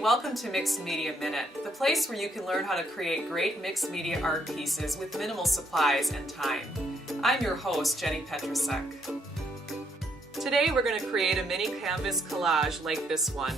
and welcome to Mixed Media Minute, the place where you can learn how to create great mixed media art pieces with minimal supplies and time. I'm your host, Jenny Petrusek. Today we're going to create a mini canvas collage like this one.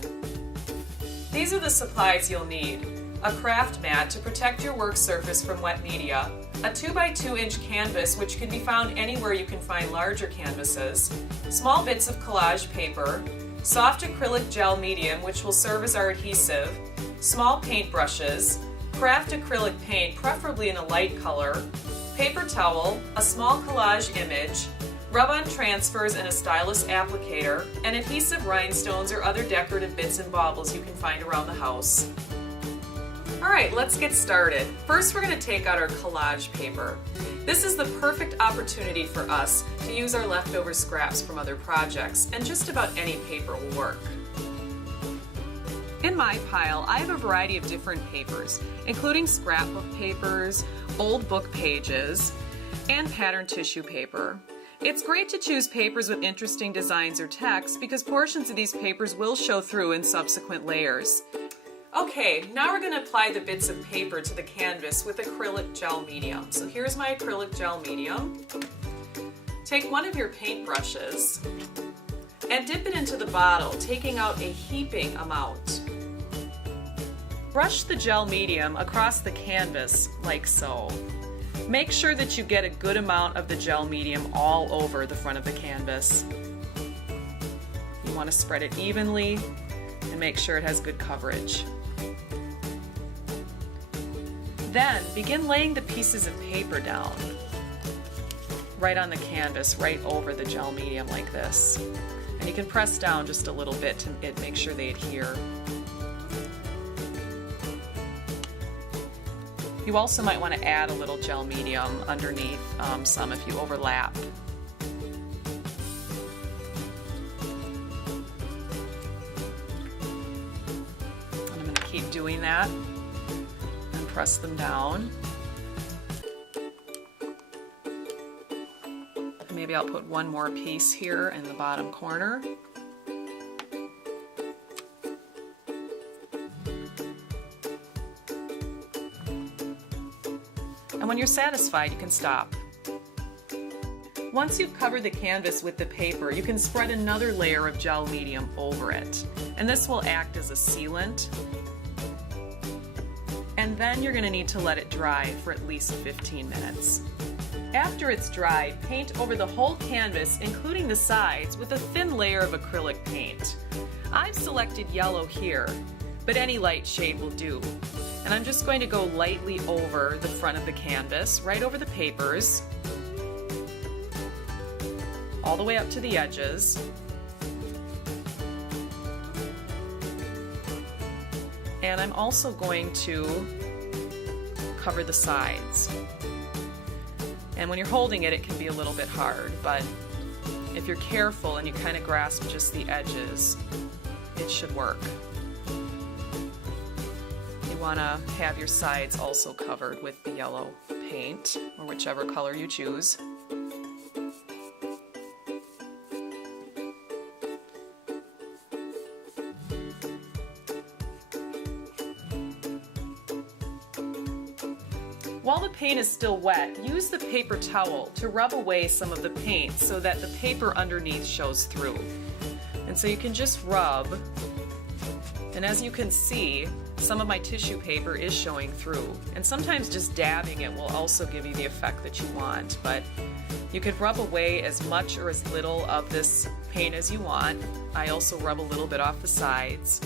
These are the supplies you'll need. A craft mat to protect your work surface from wet media, a 2x2 inch canvas which can be found anywhere you can find larger canvases, small bits of collage paper, soft acrylic gel medium which will serve as our adhesive, small paint brushes, craft acrylic paint preferably in a light color, paper towel, a small collage image, rub-on transfers and a stylus applicator, and adhesive rhinestones or other decorative bits and baubles you can find around the house. Alright, let's get started. First we're going to take out our collage paper. This is the perfect opportunity for us to use our leftover scraps from other projects, and just about any paper will work. In my pile, I have a variety of different papers, including scrapbook papers, old book pages, and pattern tissue paper. It's great to choose papers with interesting designs or text because portions of these papers will show through in subsequent layers. Okay, now we're going to apply the bits of paper to the canvas with acrylic gel medium. So here's my acrylic gel medium. Take one of your paint brushes and dip it into the bottle, taking out a heaping amount. Brush the gel medium across the canvas like so. Make sure that you get a good amount of the gel medium all over the front of the canvas. You want to spread it evenly and make sure it has good coverage. Then begin laying the pieces of paper down right on the canvas, right over the gel medium like this. And you can press down just a little bit to make sure they adhere. You also might want to add a little gel medium underneath some if you overlap. And I'm going to keep doing that. Press them down. Maybe I'll put one more piece here in the bottom corner. And when you're satisfied, you can stop. Once you've covered the canvas with the paper, you can spread another layer of gel medium over it. And this will act as a sealant. And then you're going to need to let it dry for at least 15 minutes. After it's dried, paint over the whole canvas, including the sides, with a thin layer of acrylic paint. I've selected yellow here, but any light shade will do. And I'm just going to go lightly over the front of the canvas, right over the papers, all the way up to the edges. And I'm also going to cover the sides. And when you're holding it, it can be a little bit hard, but if you're careful and you kind of grasp just the edges, it should work. You want to have your sides also covered with the yellow paint, or whichever color you choose. While the paint is still wet, use the paper towel to rub away some of the paint so that the paper underneath shows through. And so you can just rub, and as you can see, some of my tissue paper is showing through. And sometimes just dabbing it will also give you the effect that you want, but you could rub away as much or as little of this paint as you want. I also rub a little bit off the sides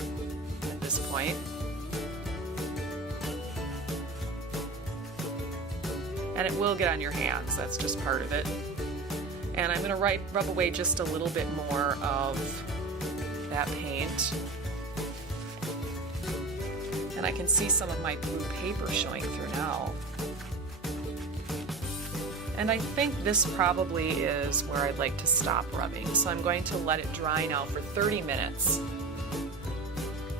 at this point. And it will get on your hands, that's just part of it. And I'm going to rub away just a little bit more of that paint. And I can see some of my blue paper showing through now. And I think this probably is where I'd like to stop rubbing, so I'm going to let it dry now for 30 minutes.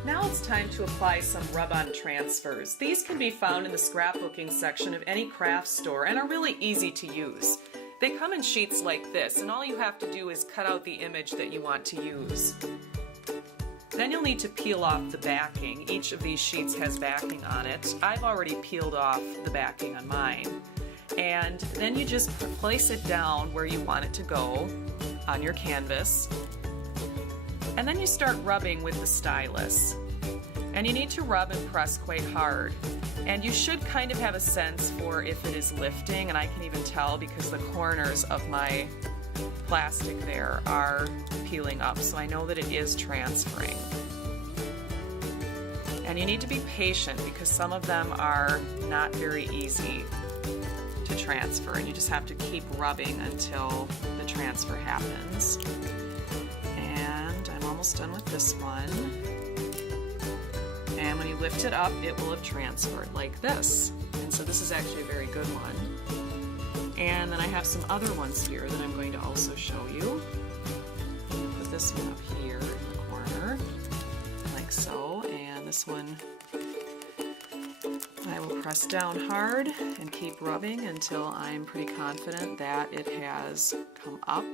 Now it's time to apply some rub-on transfers. These can be found in the scrapbooking section of any craft store and are really easy to use. They come in sheets like this, and all you have to do is cut out the image that you want to use. Then you'll need to peel off the backing. Each of these sheets has backing on it. I've already peeled off the backing on mine. And then you just place it down where you want it to go on your canvas. And then you start rubbing with the stylus. And you need to rub and press quite hard. And you should kind of have a sense for if it is lifting, and I can even tell because the corners of my plastic there are peeling up, so I know that it is transferring. And you need to be patient because some of them are not very easy to transfer, and you just have to keep rubbing until the transfer happens. And I'm almost done with this one. And when you lift it up, it will have transferred like this. And so this is actually a very good one. And then I have some other ones here that I'm going to also show you. I'm going to put this one up here in the corner, like so. And this one I will press down hard and keep rubbing until I'm pretty confident that it has come up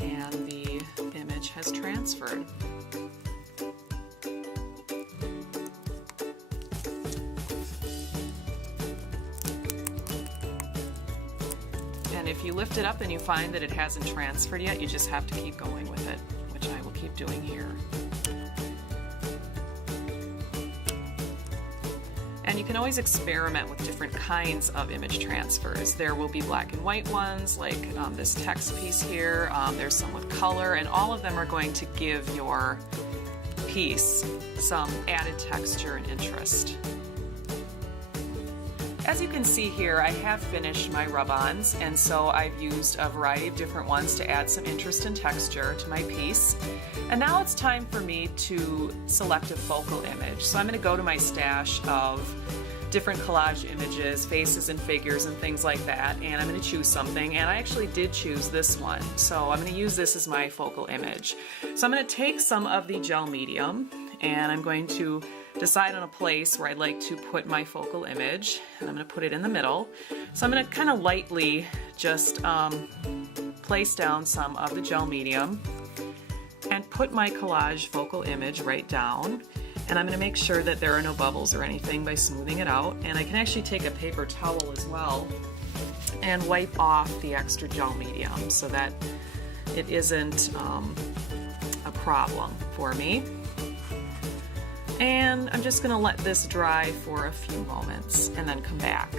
and the image has transferred. And if you lift it up and you find that it hasn't transferred yet, you just have to keep going with it, which I will keep doing here. And you can always experiment with different kinds of image transfers. There will be black and white ones, like this text piece here. There's some with color, and all of them are going to give your piece some added texture and interest. As you can see here, I have finished my rub-ons, and so I've used a variety of different ones to add some interest and texture to my piece. And now it's time for me to select a focal image. So I'm going to go to my stash of different collage images, faces and figures and things like that, and I'm going to choose something, and I actually did choose this one. So I'm going to use this as my focal image. So I'm going to take some of the gel medium, and I'm going to decide on a place where I'd like to put my focal image, and I'm going to put it in the middle. So I'm going to kind of lightly just place down some of the gel medium and put my collage focal image right down. And I'm going to make sure that there are no bubbles or anything by smoothing it out. And I can actually take a paper towel as well and wipe off the extra gel medium so that it isn't a problem for me. And I'm just going to let this dry for a few moments and then come back.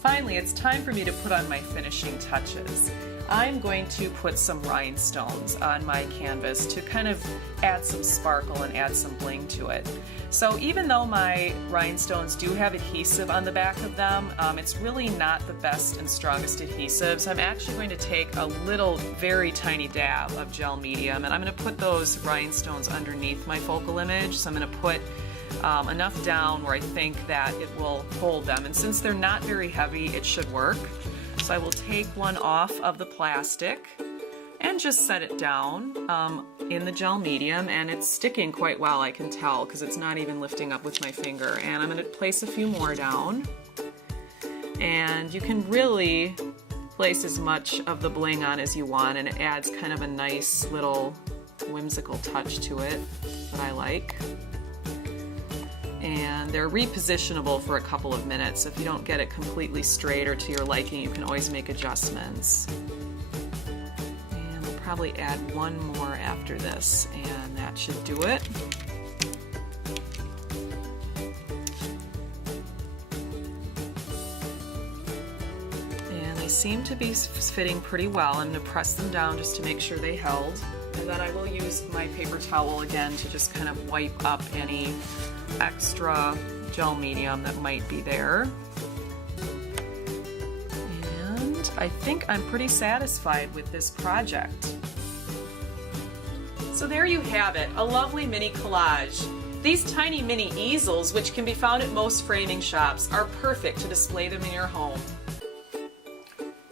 Finally, it's time for me to put on my finishing touches. I'm going to put some rhinestones on my canvas to kind of add some sparkle and add some bling to it. So even though my rhinestones do have adhesive on the back of them, it's really not the best and strongest adhesive. So I'm actually going to take a little, very tiny dab of gel medium, and I'm going to put those rhinestones underneath my focal image. So I'm going to put enough down where I think that it will hold them. And since they're not very heavy, it should work. So I will take one off of the plastic and just set it down in the gel medium, and it's sticking quite well, I can tell, because it's not even lifting up with my finger. And I'm going to place a few more down, and you can really place as much of the bling on as you want, and it adds kind of a nice little whimsical touch to it that I like. And they're repositionable for a couple of minutes. If you don't get it completely straight or to your liking, you can always make adjustments. And we'll probably add one more after this, and that should do it. And they seem to be fitting pretty well. I'm going to press them down just to make sure they held. And then I will use my paper towel again to just kind of wipe up any extra gel medium that might be there. And I think I'm pretty satisfied with this project. So there you have it, a lovely mini collage. These tiny mini easels, which can be found at most framing shops, are perfect to display them in your home.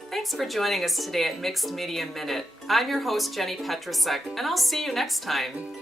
Thanks for joining us today at Mixed Media Minute. I'm your host, Jenny Petrusek, and I'll see you next time.